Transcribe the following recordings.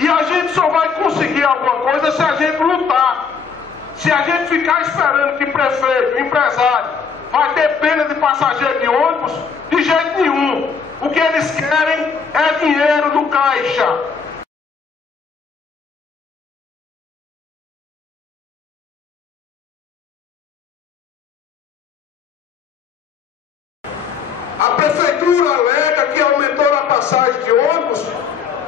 E a gente só vai conseguir alguma coisa se a gente lutar. Se a gente ficar esperando que prefeito, empresário, vai ter pena de passageiro de ônibus, de jeito nenhum. O que eles querem é dinheiro do caixa. A prefeitura alega que aumentou a passagem de ônibus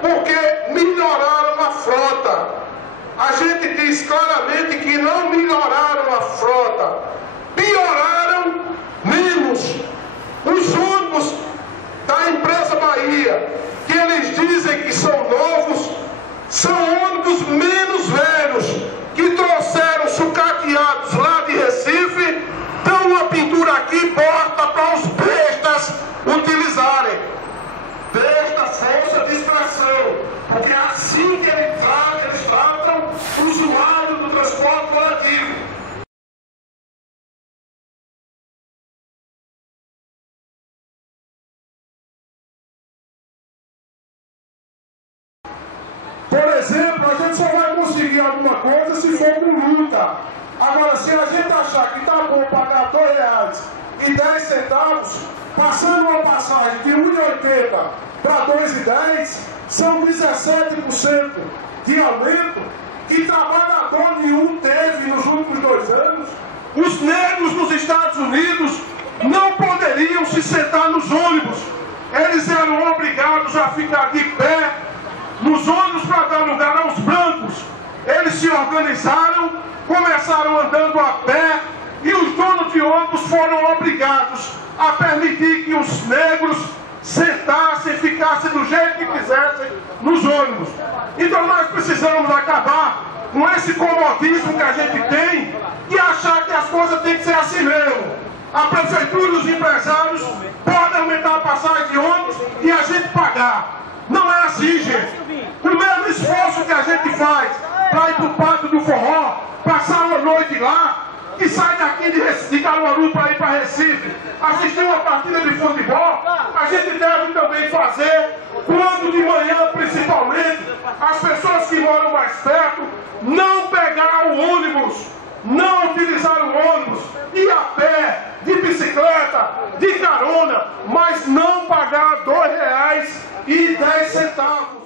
porque melhoraram a frota. A gente diz claramente que não melhoraram a frota, pioraram menos. Os ônibus da empresa Bahia, que eles dizem que são novos, são ônibus menos velhos, que trouxeram sucateados lá de Recife, dão uma pintura aqui, bota para os bestas utilizarem. Besta, força de extração, porque é assim que eles tratam o usuário do transporte coletivo. Por exemplo, a gente só vai conseguir alguma coisa se for com luta. Agora, se a gente achar que está bom pagar R$2,10, passando uma passagem de R$1,80 para R$2,10, são 17% de aumento que trabalhador nenhum teve nos últimos 2 anos. Os negros nos Estados Unidos não poderiam se sentar nos ônibus. Eles eram obrigados a ficar de pé nos ônibus para dar lugar aos brancos. Eles se organizaram, começaram andando a pé e os donos de ônibus foram obrigados a permitir que os negros sentassem, ficassem do jeito que quisessem nos ônibus. Então nós precisamos acabar com esse comodismo que a gente tem e achar que as coisas têm que ser assim mesmo. A prefeitura e os empresários podem aumentar a passagem de ônibus e a gente pagar. Não é assim, gente. O mesmo esforço que a gente faz para ir para o Pátio do Forró, passar uma noite lá, que sai daqui de Caruaru para ir para Recife, assistir uma partida de futebol, a gente deve também fazer quando de manhã, principalmente, as pessoas que moram mais perto, não pegar o ônibus, não utilizar o ônibus, ir a pé, de bicicleta, de carona, mas não pagar R$2,10.